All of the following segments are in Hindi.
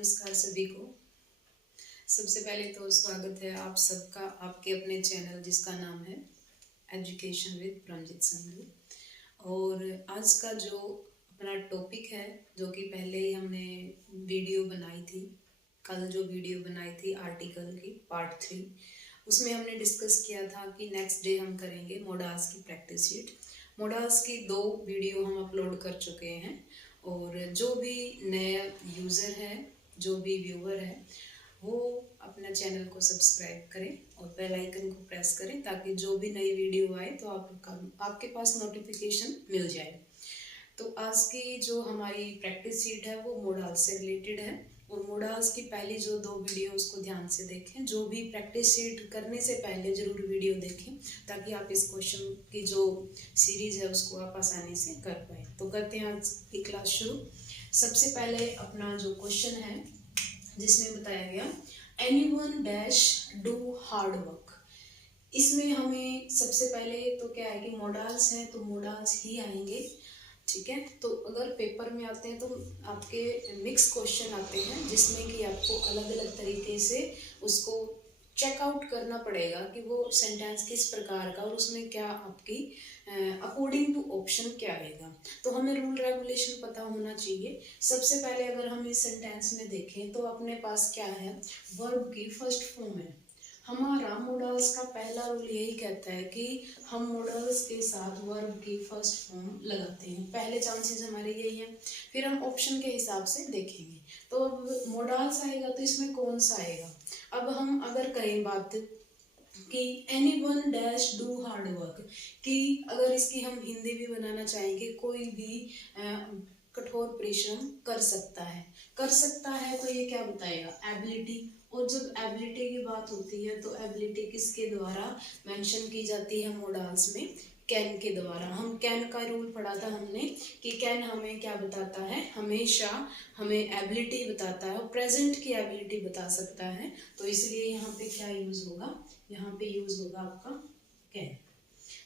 नमस्कार सभी को। सबसे पहले तो स्वागत है आप सबका आपके अपने चैनल जिसका नाम है एजुकेशन विद प्रमजीत संधू। और आज का जो अपना टॉपिक है, जो कि पहले ही हमने वीडियो बनाई थी, कल जो वीडियो बनाई थी आर्टिकल की पार्ट 3, उसमें हमने डिस्कस किया था कि नेक्स्ट डे हम करेंगे मोडास की प्रैक्टिस शीट। मोडास की 2 वीडियो हम अपलोड कर चुके हैं और जो भी नया यूज़र है, जो भी व्यूअर है, वो अपना चैनल को सब्सक्राइब करें और बेल आइकन को प्रेस करें ताकि जो भी नई वीडियो आए तो आपके पास नोटिफिकेशन मिल जाए। तो आज की जो हमारी प्रैक्टिस शीट है वो मोडाल्स से रिलेटेड है और मोडाल्स की पहली जो 2 वीडियो उसको ध्यान से देखें। जो भी प्रैक्टिस शीट करने से पहले ज़रूर वीडियो देखें ताकि आप इस क्वेश्चन की जो सीरीज़ है उसको आप आसानी से कर पाए। तो करते हैं आज की क्लास शुरू। सबसे पहले अपना जो क्वेश्चन है जिसमें बताया गया anyone dash do hard work. इसमें हमें सबसे पहले तो क्या है कि मोडाल्स हैं तो मोडाल्स ही आएंगे, ठीक है। तो अगर पेपर में आते हैं तो आपके मिक्स क्वेश्चन आते हैं जिसमें कि आपको अलग अलग तरीके से उसको चेकआउट करना पड़ेगा कि वो सेंटेंस किस प्रकार का और उसमें क्या आपकी अकॉर्डिंग टू ऑप्शन क्या आएगा। तो हमें रूल रेगुलेशन पता होना चाहिए। सबसे पहले अगर हम इस सेंटेंस में देखें तो अपने पास क्या है, वर्ब की फर्स्ट फॉर्म है। हमारा मोडल्स का पहला रूल यही कहता है कि हम मोडल्स के साथ वर्ब की फर्स्ट फॉर्म लगाते हैं। पहले चांसेस हमारे यही हैं, फिर हम ऑप्शन के हिसाब से देखेंगे। तो अब मोडल्स आएगा तो इसमें कौन सा आएगा। अब हम अगर करें बात कि anyone dash do hard work, कि अगर इसकी हम हिंदी भी बनाना चाहेंगे, कोई भी कठोर परिश्रम कर सकता है तो ये क्या बताएगा, एबिलिटी। और जब एबिलिटी की बात होती है तो एबिलिटी किसके द्वारा मेंशन की जाती है मोडाल्स में, कैन के द्वारा। हम कैन का रूल पढ़ा था हमने कि कैन हमें क्या बताता है, हमेशा हमें एबिलिटी बताता है और प्रेजेंट की एबिलिटी बता सकता है। तो इसलिए यहाँ पे क्या यूज होगा, यहाँ पे यूज होगा आपका कैन।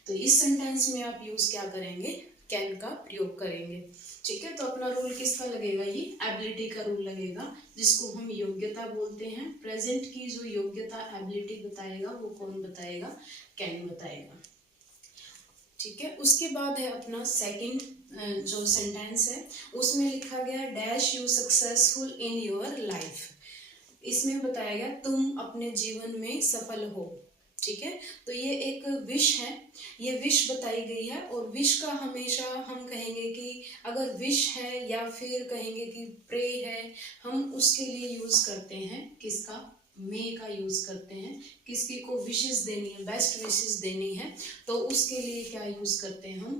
तो इस सेंटेंस में आप यूज क्या करेंगे, कैन का प्रयोग करेंगे, ठीक है। तो अपना रूल किसका लगेगा, ये एबिलिटी का रूल लगेगा, जिसको हम योग्यता बोलते हैं। प्रेजेंट की जो योग्यता एबिलिटी बताएगा वो कौन बताएगा, कैन बताएगा, ठीक है। उसके बाद है अपना सेकंड जो सेंटेंस है, उसमें लिखा गया dash you successful in your life. इसमें बताया गया तुम अपने जीवन में सफल हो, ठीक है। तो ये एक विश है, ये विश बताई गई है और विश का हमेशा हम कहेंगे कि अगर विश है या फिर कहेंगे कि प्रे है, हम उसके लिए यूज करते हैं किसका, मे का यूज करते हैं। किसी को विशेस देनी है, बेस्ट विशेस देनी है तो उसके लिए क्या यूज करते हैं,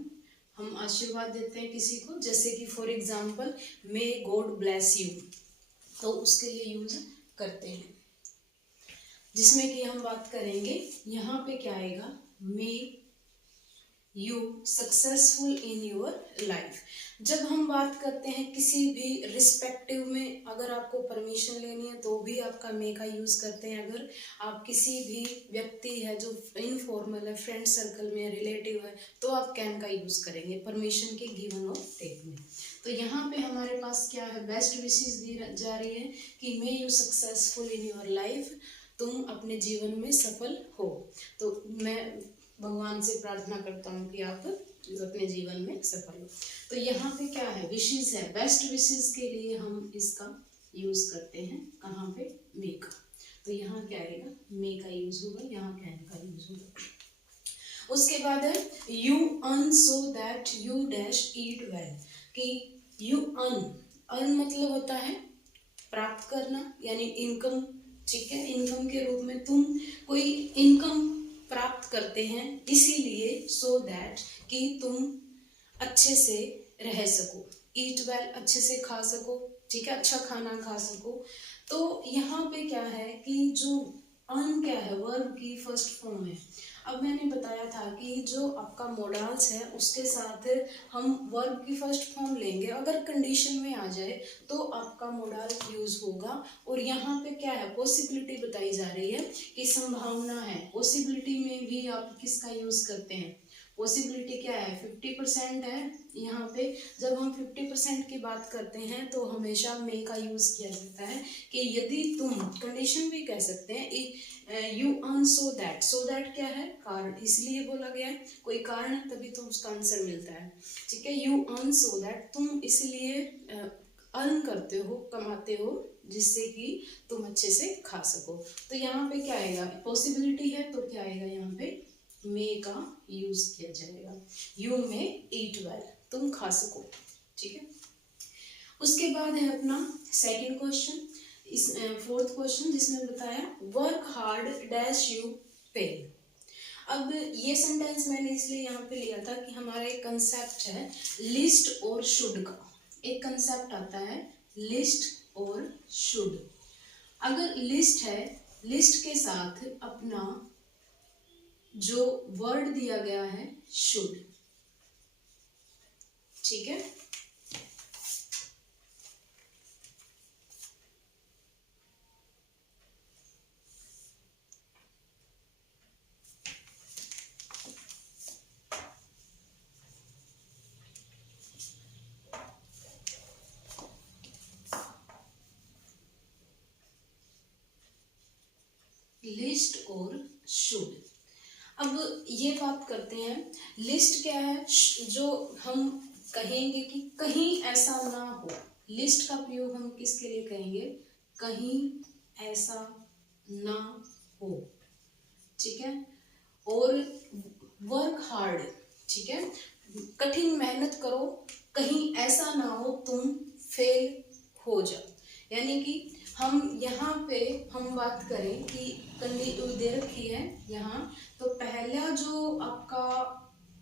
हम आशीर्वाद देते हैं किसी को, जैसे कि for example may God bless you, तो उसके लिए यूज करते हैं। जिसमें कि हम बात करेंगे यहाँ पे क्या आएगा, may you successful in your life. जब हम बात करते हैं किसी भी रिस्पेक्टिव में, अगर आपको परमिशन लेनी है तो भी आपका मे का यूज करते हैं। अगर आप किसी भी व्यक्ति है जो इनफॉर्मल है, फ्रेंड सर्कल में रिलेटिव है, तो आप कैन का यूज करेंगे परमिशन के गिवन और टेक में। तो यहाँ पे हमारे पास क्या है, बेस्ट विशेस दी जा रही है कि may you successful in your life, तुम अपने जीवन में सफल हो। तो मैं भगवान से प्रार्थना करता हूँ कि आप अपने जीवन में सफल हो। तो यहाँ पे क्या है, विशेस है, बेस्ट विशेस के लिए हम इसका यूज करते हैं, कहाँ पे, मे का। तो यहाँ क्या आएगा, मे का यूज होगा, यहाँ कैन का यूज होगा। उसके बाद है you earn so that you dash eat well, कि यू अर्न मतलब होता है प्राप्त करना यानी इनकम, ठीक है। इनकम के रूप में तुम कोई इनकम प्राप्त करते हैं, इसीलिए सो दैट कि तुम अच्छे से रह सको, ईट वेल अच्छे से खा सको, ठीक है, अच्छा खाना खा सको। तो यहाँ पे क्या है कि जो अर्न क्या है, वर्ब की फर्स्ट फॉर्म है। अब मैंने बताया था कि जो आपका मोडाल्स है उसके साथ हम वर्ब की फर्स्ट फॉर्म लेंगे, अगर कंडीशन में आ जाए तो आपका मोडाल यूज होगा। और यहाँ पे क्या है, पॉसिबिलिटी बताई जा रही है कि संभावना है, पॉसिबिलिटी में भी आप किसका यूज करते हैं, पॉसिबिलिटी क्या है 50% है यहाँ पे। जब हम 50% की बात करते हैं तो हमेशा मे का यूज किया जाता है कि यदि तुम, कंडीशन भी कह सकते हैं, यू अर्न सो दैट क्या है कारण, इसलिए बोला गया है, कोई कारण है तभी तो उसका आंसर मिलता है। ठीक है, यू अर्न सो दैट, तुम इसलिए अर्न करते हो, कमाते हो, जिससे कि तुम अच्छे से खा सको। तो यहाँ पे क्या आएगा, पॉसिबिलिटी है तो क्या आएगा यहाँ पे मे का यूज किया जाएगा, यू मे ईट वेल, तुम खा सको। ठीक है, उसके बाद है अपना सेकंड क्वेश्चन, इस फोर्थ क्वेश्चन जिसमें बताया work hard dash you fail. अब ये सेंटेंस मैंने इसलिए यहाँ पे लिया था कि हमारा एक कंसेप्ट है लिस्ट और शुड का, एक कंसेप्ट आता है लिस्ट और शुड। अगर लिस्ट है, लिस्ट के साथ अपना जो वर्ड दिया गया है शुड, ठीक है, लिस्ट और शुड। अब ये बात करते हैं, लिस्ट क्या है, जो हम कहेंगे कि कहीं ऐसा ना हो, लिस्ट का प्रयोग हम किसके लिए कहेंगे, कहीं ऐसा ना हो। ठीक है, और वर्क हार्ड, ठीक है, कठिन मेहनत करो, कहीं ऐसा ना हो तुम फेल हो जाओ। यानी कि हम यहाँ पे हम बात करें कि कंडीशन दे रखी है यहाँ, तो पहला जो आपका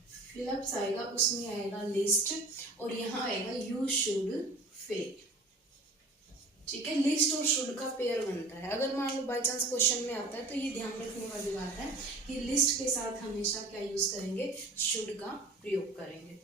फिलअप्स आएगा उसमें आएगा लिस्ट और यहाँ आएगा यू शुड फेल। ठीक है, लिस्ट और शुड का पेयर बनता है। अगर मान लो बाय चांस क्वेश्चन में आता है तो ये ध्यान रखने वाली बात है कि लिस्ट के साथ हमेशा क्या यूज करेंगे, शुड का प्रयोग करेंगे।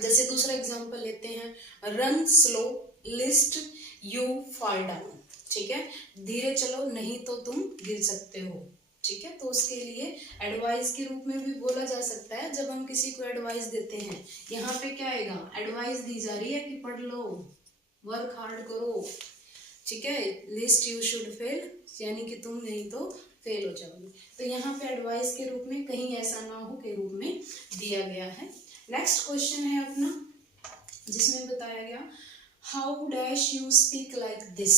जैसे दूसरा एग्जांपल लेते हैं, run slow list you fall down. ठीक है, धीरे चलो नहीं तो तुम गिर सकते हो। ठीक है, तो उसके लिए एडवाइस के रूप में भी बोला जा सकता है। जब हम किसी को एडवाइस देते हैं, यहाँ पे क्या आएगा, एडवाइस दी जा रही है कि पढ़ लो, वर्क हार्ड करो। ठीक है, लिस्ट यू शुड फेल, यानी कि तुम नहीं तो फेल हो जाओगे। तो यहाँ पे एडवाइस के रूप में, कहीं ऐसा ना हो के रूप में दिया गया है। नेक्स्ट क्वेश्चन है अपना, जिसमें बताया गया how dash you speak like this,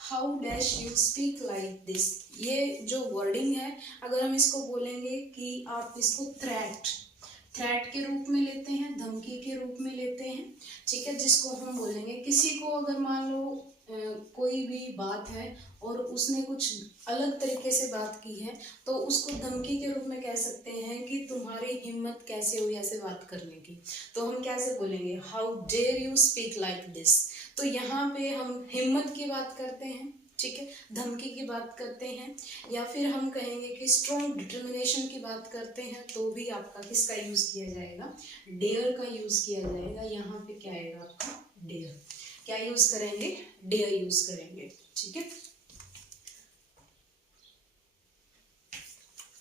how dash you speak like this. ये जो वर्डिंग है, अगर हम इसको बोलेंगे कि आप इसको थ्रेट के रूप में लेते हैं, धमकी के रूप में लेते हैं। ठीक है, जिसको हम बोलेंगे, किसी को अगर मान लो कोई भी बात है और उसने कुछ अलग तरीके से बात की है, तो उसको धमकी के रूप में कह सकते हैं कि तुम्हारी हिम्मत कैसे हुई ऐसे बात करने की। तो हम कैसे बोलेंगे, how dare you speak like this. तो यहाँ पे हम हिम्मत की बात करते हैं, ठीक है, धमकी की बात करते हैं, या फिर हम कहेंगे कि स्ट्रॉन्ग डिटर्मिनेशन की बात करते हैं, तो भी आपका किसका यूज किया जाएगा, डेयर का यूज किया जाएगा। यहाँ पे क्या आएगा आपका, डेयर। क्या यूज करेंगे, डेयर यूज करेंगे। ठीक है,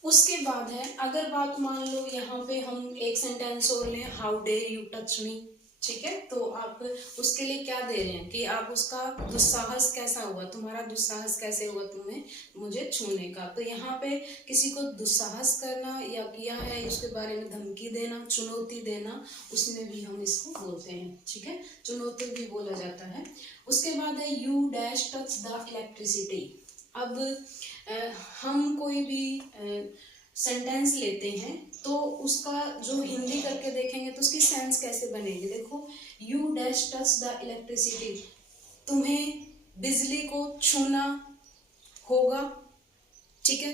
उसके बाद है, अगर बात मान लो यहाँ पे हम एक सेंटेंस और लें, how dare you touch me. ठीक है, तो आप उसके लिए क्या दे रहे हैं कि आप उसका दुस्साहस कैसा हुआ, तुम्हारा दुस्साहस कैसे हुआ तुम्हें मुझे छूने का। तो यहाँ पे किसी को दुस्साहस करना या किया है उसके बारे में धमकी देना, चुनौती देना, उसमें भी हम इसको बोलते हैं। ठीक है, चुनौती भी बोला जाता है। उसके बाद है you dash touch the electricity. अब हम कोई भी सेंटेंस लेते हैं तो उसका जो हिंदी करके देखेंगे तो उसकी सेंस कैसे बनेगी। देखो, you dash touch the electricity, तुम्हें बिजली को छूना होगा। ठीक है,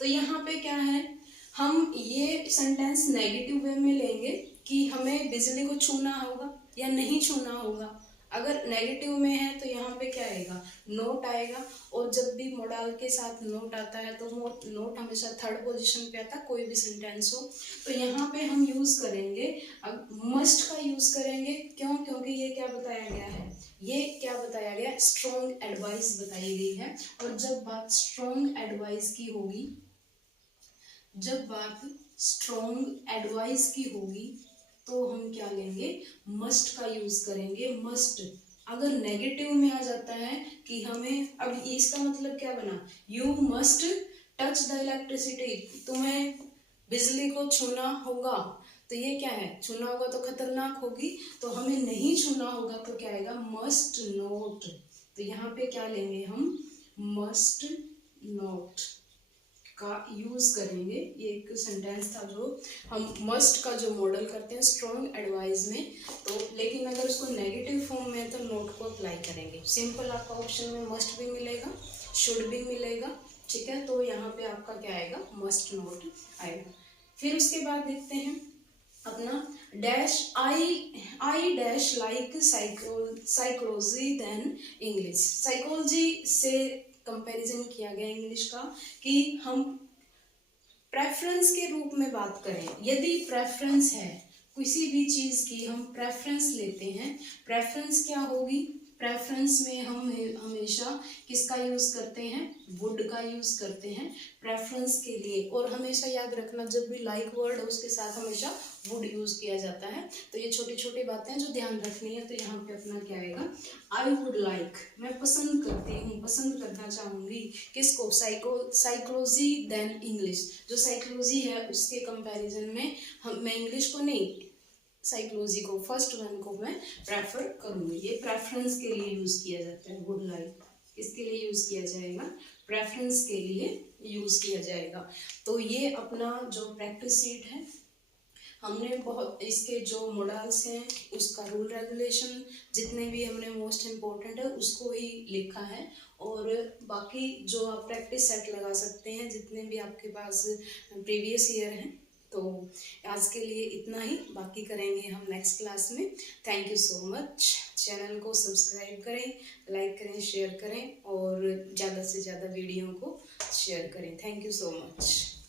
तो यहाँ पे क्या है, हम ये सेंटेंस नेगेटिव वे में लेंगे कि हमें बिजली को छूना होगा या नहीं छूना होगा। अगर नेगेटिव में है तो यहाँ पे क्या आएगा, नोट आएगा। और जब भी मोडाल के साथ नोट आता है तो वो नोट हमेशा थर्ड पोजीशन पे आता है, कोई भी सेंटेंस हो। तो यहाँ पे हम यूज करेंगे, अब मस्ट का यूज करेंगे। क्यों, क्योंकि ये क्या बताया गया है, ये क्या बताया गया, स्ट्रॉन्ग एडवाइस बताई गई है। और जब बात स्ट्रॉन्ग एडवाइस की होगी, जब बात स्ट्रॉन्ग एडवाइस की होगी तो हम क्या लेंगे, मस्ट का यूज करेंगे। मस्ट अगर नेगेटिव में आ जाता है कि हमें, अब इसका मतलब क्या बना, you must touch the electricity, तुम्हें बिजली को छूना होगा, तो ये क्या है, छूना होगा तो खतरनाक होगी, तो हमें नहीं छूना होगा तो क्या आएगा, मस्ट नॉट। तो यहाँ पे क्या लेंगे हम, मस्ट नॉट का यूज करेंगे। ये एक सेंटेंस था जो हम मस्ट का जो मॉडल करते हैं स्ट्रॉन्ग एडवाइस में, तो लेकिन अगर उसको नेगेटिव फॉर्म में है तो नोट को अप्लाई करेंगे। सिंपल आपका ऑप्शन में मस्ट भी मिलेगा, शुड भी मिलेगा, ठीक है। तो यहाँ पे आपका क्या आएगा, मस्ट नोट आएगा। फिर उसके बाद देखते हैं अपना dash, I dash like psychology than English. Psychology से कंपैरिजन किया गया इंग्लिश का कि हम प्रेफरेंस के रूप में बात करें, यदि प्रेफरेंस है किसी भी चीज की, हम प्रेफरेंस लेते हैं, प्रेफरेंस क्या होगी, प्रेफरेंस में हम हमेशा किसका यूज करते हैं, वुड का यूज करते हैं प्रेफरेंस के लिए। और हमेशा याद रखना जब भी लाइक वर्ड है उसके साथ हमेशा वुड यूज किया जाता है। तो ये छोटी छोटी बातें जो ध्यान रखनी है। तो यहाँ पे अपना क्या आएगा, आई वुड लाइक, मैं पसंद करती हूँ, पसंद करना चाहूंगी, किसको, साइकोलॉजी देन इंग्लिश। जो साइकोलॉजी है उसके कंपैरिजन में मैं इंग्लिश को नहीं, साइकोलॉजी को, फर्स्ट वन को मैं प्रेफर करूंगी। ये प्रेफरेंस के लिए यूज किया जाता है, वुड लाइक किसके लिए यूज किया जाएगा, प्रेफरेंस के लिए यूज किया जाएगा। तो ये अपना जो प्रैक्टिस शीट है, हमने बहुत इसके जो मॉडल्स हैं उसका रूल रेगुलेशन जितने भी हमने मोस्ट इम्पोर्टेंट है उसको ही लिखा है, और बाकी जो आप प्रैक्टिस सेट लगा सकते हैं जितने भी आपके पास प्रीवियस ईयर हैं। तो आज के लिए इतना ही, बाकी करेंगे हम नेक्स्ट क्लास में। Thank you so much. Channel को सब्सक्राइब करें, लाइक करें, शेयर करें और ज़्यादा से ज़्यादा वीडियो को शेयर करें। Thank you so much.